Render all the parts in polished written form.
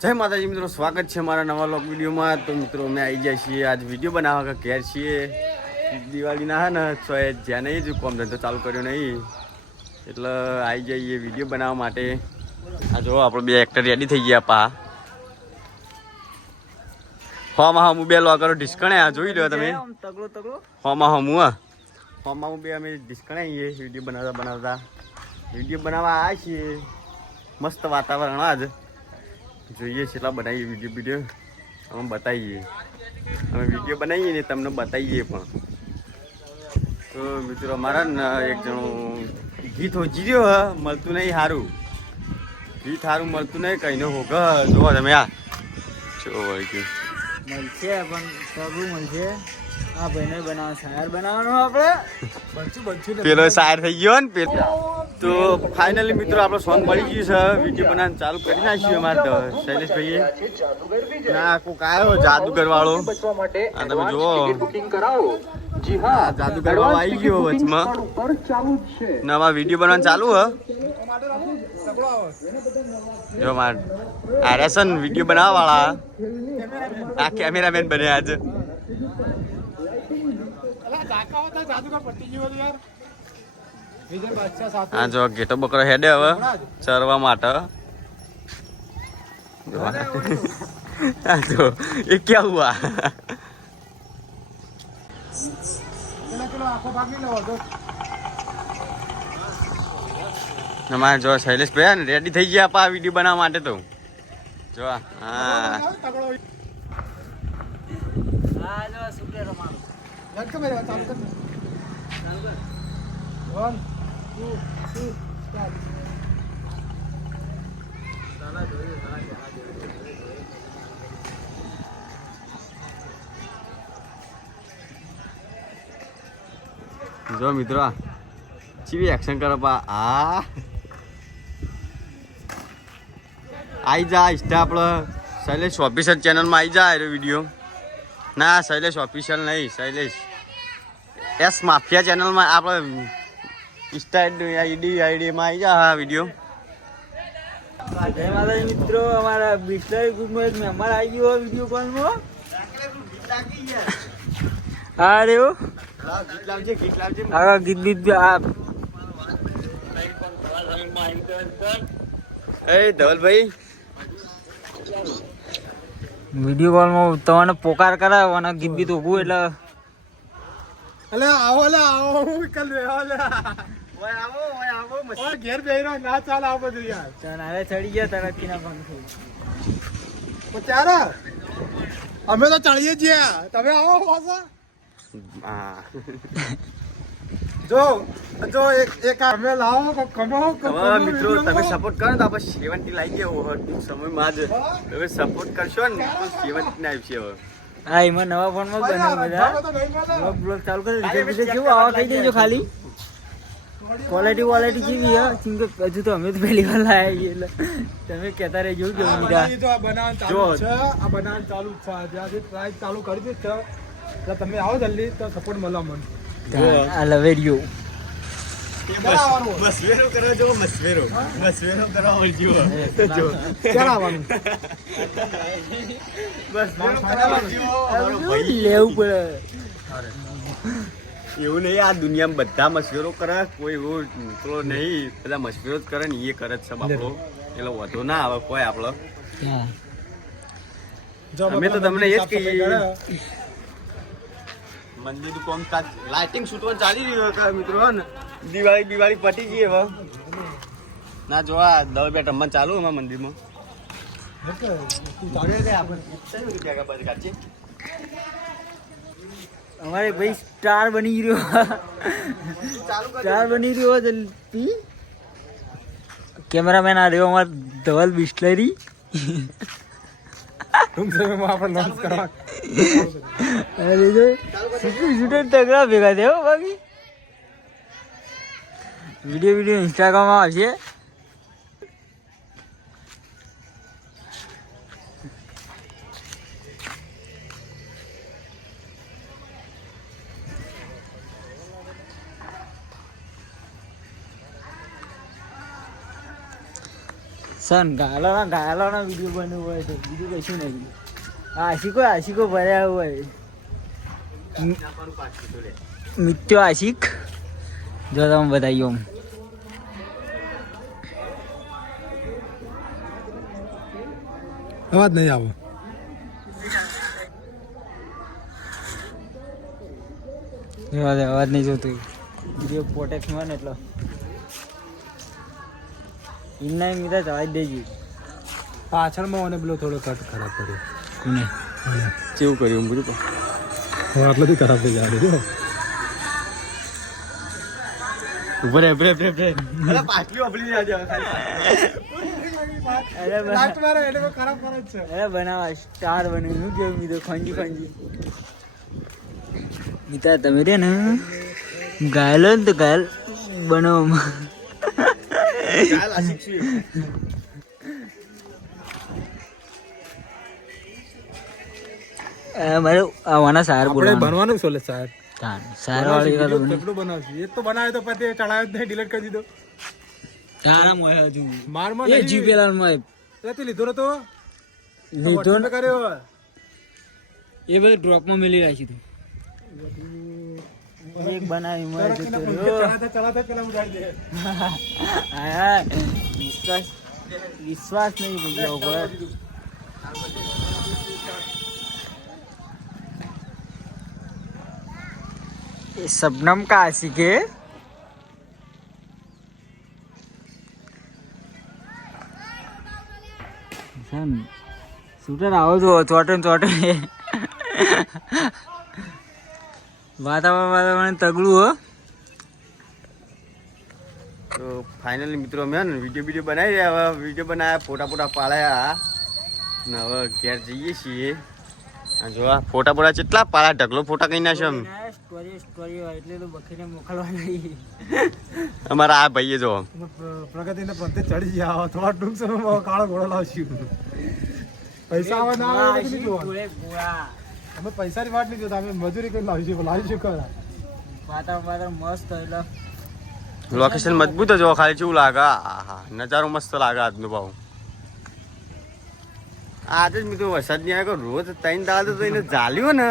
જય માતાજી મિત્રો, સ્વાગત છે મારા નવા લોક વિડીયોમાં. તો મિત્રો અમે આવી જાય છીએ આજ વિડીયો બનાવવા ઘેર છીએ. દિવાળીના હે ને જ્યાં નહીં જ કોમ ધંધો ચાલુ કર્યો નહીં એટલે આવી જઈએ વિડીયો બનાવવા માટે. આ જો આપણે બે એક્ટર રેડી થઈ ગયા પા. હોમાં હમું બે લોગરો ઢીસકણે આ જોઈ લો તમે. હોમાં હું બે અમે ઢીસકણાઈએ વિડીયો બનાવતા વિડીયો બનાવવા આવ્યા છીએ. મસ્ત વાતાવરણ આજ જોઈએ કેટલા બનાવીએ વિડીયો અમે બતાવીએ. અમે વિડીયો બનાવીએ ને તમને બતાવીએ પણ. તો મિત્રો અમારા ને એક જણું ગીત હોજી રહ્યો હ મળતું નહીં સારું. ગીત સારું મળતું નહીં કહીને હોગ જોવો તમે. આ જો વળી મળશે પણ સબુ મળશે. આ ભાઈને બનાવ શાયર બનાવવાનો આપણે બનશું પેલો શાયર થઈ ગયો ને પેલો. તો ફાઇનલી મિત્રો આપણો સોંગ મળી ગયું છે. વિડીયો બનાવવાનું ચાલુ કરી નાખ્યું અમારે તો શૈલેષભાઈએ. ના કોક આવ્યો જાદુગર વાળો. આ તમે જુઓ જાદુગર વાળો આવી ગયો વચમાં. નવા વિડીયો બનાવવાનું ચાલુ હ. જો માર આરસન વિડીયો બનાવવા વાળા આ કેમેરામેન બને આજે. હા જો ઘેટો બકરો હેડે હવે ચરવા માટે. જો એ ક્યાં હુઆ. અમારે જો શૈલેષભાઈ ને રેડી થઈ ગયા પા વિડીયો બનાવવા માટે. તો જો હા જો મિત્રો ચીવી એક્શન કરો પા. આ આઈ જા ઇન્સ્ટા આપણે શૈલેષ ઓફિશિયલ ચેનલમાં આવી જાય વિડીયો. ના શૈલેષ ઓફિશિયલ નહીં, શૈલેષ એસ માફિયા ચેનલમાં આપણે ઇન્સ્ટા આઈડીમાં આવી જાય હા વિડીયો. જય માતાજી મિત્રો, અમારા બિસ્લરી ગ્રુપમાં એક મેમ્બર આવી ગયો વિડીયો કોલમાં. હા રે ગીત બીત ધવલભાઈ વિડીયો કોલમાં તમને પોકાર કરાવો અને ગીત બીત ઉભું એટલે આવો ઘેર બેહી ના ચાલ આવો બધું યાર. હવે ચડી ગયા તરફથી ના પંખી ત્યારે અમે તો ચડીએ છીએ, તમે આવો પાછા. જો જો એક અમે લાવો મિત્રો તમે સપોર્ટ કરો તો આપણે 70 લાવી ગયા ટૂંક સમયમાં જ. તમે સપોર્ટ કરશો ને તો 70 ના આવશે હવે. હા એમાં નવા ફોનમાં બનાવ બધા બ્લોગ ચાલુ કરી દીધો. કેવું આવા કહી દેજો ખાલી. ક્વોલિટી કેવી હે કેમ કે હજુ તો અમે તો પહેલી વાર લાયા છીએ એટલે તમે કહેતા રહેજો કે બનાવવાનું ચાલુ છે. આ બનાવવાનું ચાલુ છે. જ્યાંથી ટ્રાય ચાલુ કરી દીધી છે એટલે તમે આવો જલ્દી તો સપોર્ટ મળવા મને. આ લવે રહ્યો મસવેરો કરો જો મસવેરો કરો જો જો ક્યાં આવવાનું લેવું પડે. એવું નહીં, આ દુનિયામાં બધા મસવેરો કરે. કોઈ એવો નીકળો નહીં, બધા મસવેરો જ કરે ને એ કરે જ છે આપણો. એટલે વધુ ના આવે કોઈ આપણો. અમે તો તમને એ જ કહીએ મંદિર કોમ લાઇટિંગ શૂટવાનું ચાલી રહ્યું છે મિત્રો. ને દિવાળી પટી ગઈ હવે. ના જો આ દવા બે રમવાનું ચાલુ અમારા મંદિરમાં. અમારે ભાઈ સ્ટાર બની રહ્યો જલ્દી. કેમેરામેન આ રહ્યો અમારે ધવલ બિસ્લરી. આપણે લોન્ચ કરવા તગડા ભેગા થયો બાકી. વિડીયો ઇન્સ્ટાગ્રામમાં આવશે. સન ઘાયલોના વિડીયો બન્યો હોય તો બીજું કશું નહીં. આશિકો ભર્યા હોય. મિત્યો આશિક જો તમે બતાવીએ આમ અવાજ નહીં આવે. અવાજ નહીં જોતું વિડીયો પ્રોટેક્શન ને એટલો ઇન્ના મીધા જવા જ દેજી. પાછળમાં મને પેલો થોડો કટ ખરાબ કર્યો. કોને કેવું કર્યું બધું તો આટલાથી ખરાબ થઈ જાય જો. ઉભરે પાછલી ઓપલી આજે લાસ્ટ મારે એટલે ખરાબ કરે જ છે. અરે બનાવા સ્ટાર બન્યું કેવું મીધો ખંજી મીતા તમે રે ને ગાયલો ને તો ગાયલ બનાવવામાં મારે આવવાના સાર આપણે બનવાનું છે લે સાહેબ. સાર વાળી કેટલું બનાવશું એ તો બનાવે તો પછી ચડાવ્યો જ નહીં, ડિલીટ કરી દીધો. તારા મોય હજુ મારમાં એ નહીં. જીપેલાલ મોય તે લીધો નતો લીધો ને કર્યો. એ બધું ડ્રોપમાં મેલી રાખી તું એક બનાવી મોય જતો રહ્યો. ચલાતા પેલા ઉડાડી દે. હા વિશ્વાસ નહીં ભૂલ્યો ઉપર ये शबनम का आशिक है. શૂટર આવો છો ચોટે વાતાવરણ તગડું હો. તો ફાઇનલી મિત્રો અમે ને વિડીયો બનાવી રહ્યા. હવે વિડીયો બનાવ્યા, ફોટા પાડ્યા ને હવે ઘેર જઈએ છીએ. જો આ ફોટા કેટલા પાડા ઢગલો ફોટા કઈ નાખ્યો એમ. સ્ટોરી હોય એટલે તો બખીને મોકલવાની. અમારા આ ભાઈએ જો પ્રગતિને પ્રત્યે ચડી ગયા. થોડા ટૂંક સમયમાં કાળો ઘોડો લાવશું. પૈસા આવે ના આવે નથી જોવાનું. અમે પૈસાની વાત નહીં જોતા, અમે મજૂરી કરી લાવીશું ખરા. વાતાવરણ મસ્ત એટલે લોકેશન મજબૂત જો ખાલી કેવું લાગે. આહા નજારો મસ્ત લાગે આજનો ભાવ. આજે જ મિત્રો વરસાદ નહીં આવ્યો. રોજ 3 દાડા તો એને ચાલ્યો ને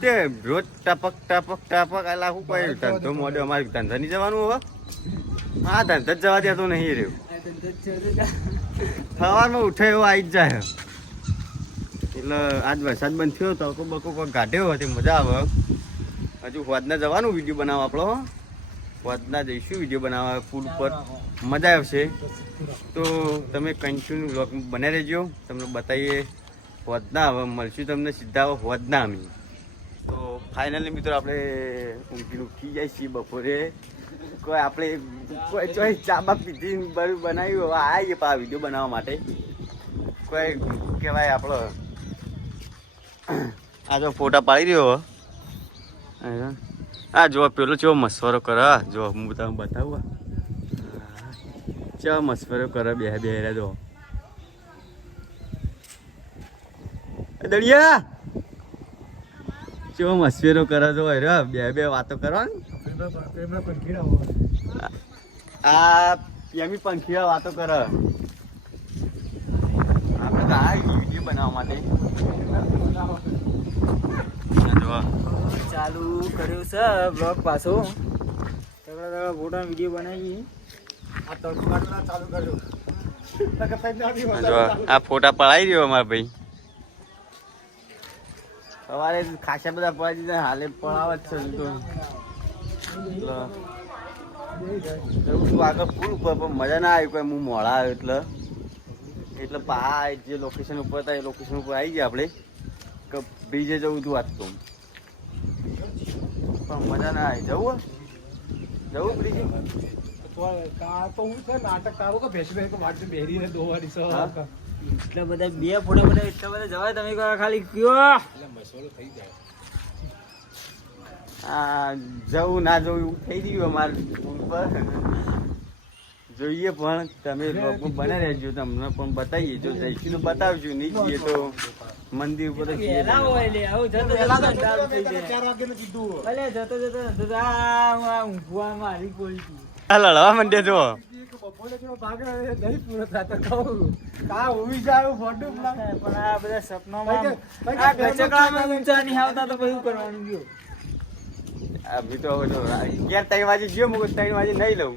તે રોજ ટપક એટલે શું કોઈ ધંધો મોડ્યો. અમારે ધંધા નહીં જવાનું હવે. હા ધંધા જ જવા દેતો નહીં રહ્યો. સવારમાં ઉઠે એવો આવી જ જાય. એટલે આજ વરસાદ બંધ થયો તડકો બકો કોઈ કાઢ્યો હતી મજા આવે. હજુ હોદના જવાનું વિડીયો બનાવવા આપણો. હોદના જઈશું વિડીયો બનાવવા ફૂડ ઉપર મજા આવશે. તો તમે કન્ટિન્યુ વ્લોગ બનાવી રહેજો. તમને બતાવીએ હોદના. હવે મળશું તમને સીધા હોદના અમે. તો ફાઇનલી મિત્રો આપણે ઊંઘી જાય છીએ બપોરે. કોઈ આપણે કોઈ ચા બા પીધી બધું બનાવ્યું. હવે આવીએ પા વિડીયો બનાવવા માટે. કોઈ કહેવાય આપણો આ જો ફોટા પાડી રહ્યો. હા જો પેલો ચેવો મસ્વરો કરે. જો હું તમને બતાવું ચેવો મસ્વરો કરે. બે જો દડિયા ચેવો મસ્વરો કરે. જો બે વાતો કરવાની. આ પેમી પંખીયા વાતો કરે. આપણે તો આ વિડીયો બનાવવા માટે ચાલુ કર્યું છે બ્લોગ પાછો. તગડા ફોટા વિડીયો બનાવી. આ તડકો કાઢવા ચાલુ કર્યો. જો આ ફોટા પડાવી રહ્યો અમારા ભાઈ. સવારે ખાસા બધા પડાવી દીધા. હાલે પડાવ જ છે તો આગળ ફૂલ ઉપર પણ મજા ના આવી. કોઈ હું મોડા આવ્યો એટલે પા જે લોકેશન ઉપર હતા એ લોકેશન ઉપર આવી ગયા આપણે. કે બ્રિજે જવું હતું આજ તો પણ મજા ના આવી. જવું બ્રિજે તો હું છે નાટક તારું કે ભેંસ વાટ બેરીને દોવાની છે. એટલા બધા બે ફોટા એટલા બધા જવાય. તમે ખાલી કયો મસોલો થઈ જાય. આ જવું ના જવું એવું થઈ ગયું અમારે ઉપર. જોઈએ પણ તમે લોકો બને રહેજો. તમને પણ બતાવીએ. જો જઈશું તો બતાવજો, નહીં જઈએ તો મંદિર ઉપર પેલા હોય લે આવું જતો થઈ જાય. 4 વાગે કીધું. ભલે જતો ઊંઘવા મારી કોઈ લડવા માંડે જો. બપોરે જેવો ભાગ નહીં પૂરો થતો કહું કા ઉઈ જાય ફોટો પણ આ બધા સપનામાં ભાઈ આ ગચકડામાં ઊંચા નહીં આવતા તો બધું કરવાનું ગયો. અભી તો હવે તો 3 વાગે ગયો મુકું 3 વાગે નહીં લઉં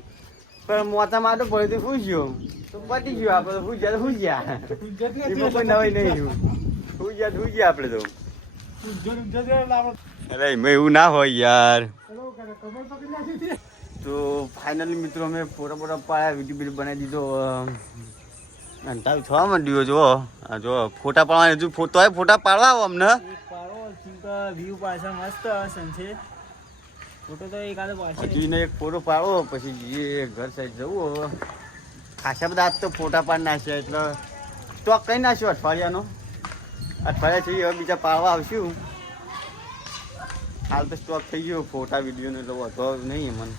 પણ મોતા માં તો પડે તો શું ગયો તો પતી ગયો આપણે તો શું ગયા એમાં કોઈ નવાઈ નહીં શું ગયા આપણે તો અરે મેં એવું ના હોય યાર. તો ફાઇનલી મિત્રો અમે ફોટા પાડ્યા વિડીયો બનાવી દીધો અંધારું થવા માંડ્યો જો આ જો ફોટા પાડવાની હજુ ફોટા પાડવા આવો અમને એક પાડો વ્યૂ પાછળ મસ્ત છે ફોટો તો એકાદો પાછળ પછી ને એક ફોટો પાડવો પછી જઈએ ઘર સાઈડ જવું હવે ખાસા બધા આજ તો ફોટા પાડી નાખ્યા એટલે સ્ટોક કઈ નાખ્યો અઠવાડિયા છે હવે બીજા પાડવા આવશું. હાલ તો સ્ટોક થઈ ગયો ફોટા વિડીયોનો એટલે વધો નહીં મને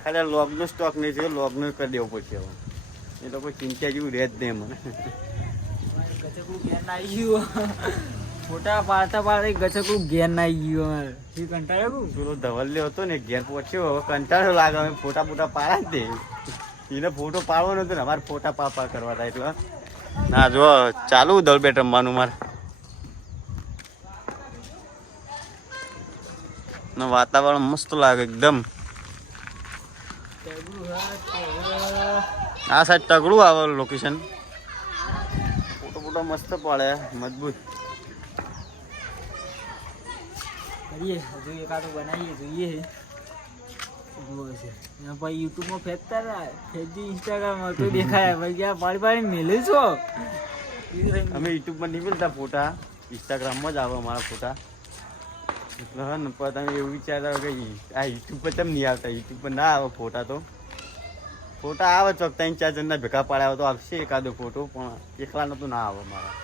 ખાલી લોગનો સ્ટોક નહીં થયો લોગનો કરી દેવો પડશે હવે એ તો કોઈ ચિંતા જેવું રહે જ નહીં મને. ગચકડું ઘેર ના આવી ગયું ફોટા પાડતા ગચકડું ઘેર ના આવી ગયું અમારે એ કંટાળ્યું પેલો ધવલ્યો હતો ને ઘેર પહોંચ્યો હવે કંટાળો લાગે અમે ફોટા પાડ્યા જ તે એને ફોટો પાડવો નતો ને અમારે ફોટા પાપા કરવા હતા એટલે ના જો ચાલુ દળ બેટ રમવાનું મારે વાતાવરણ મસ્ત લાગે એકદમ. આ સાઈડ તગડું આવે લોકેશન ફોટો મસ્ત પડે મજબૂત. કરીએ હજુ એકાદું બનાવીએ જોઈએ પછી યુટ્યુબમાં ફેંકતા રહ્યા ફેંકી ઇન્સ્ટાગ્રામમાં તો દેખાય પછી આ પાડી મેળવી છો અમે યુટ્યુબમાં નહીં મળતા ફોટા ઇન્સ્ટાગ્રામમાં જ આવે અમારા ફોટા એટલે હા ને પણ તમે એવું વિચારો કે આ યુટ્યુબ પર કેમ નહીં આવતા યુટ્યુબ પર ના આવે ફોટા આવે ચોક 3-4 જણના ભેગા પાડ્યા તો આવશે એકાદો ફોટો પણ એકલાનો તો ના આવે મારા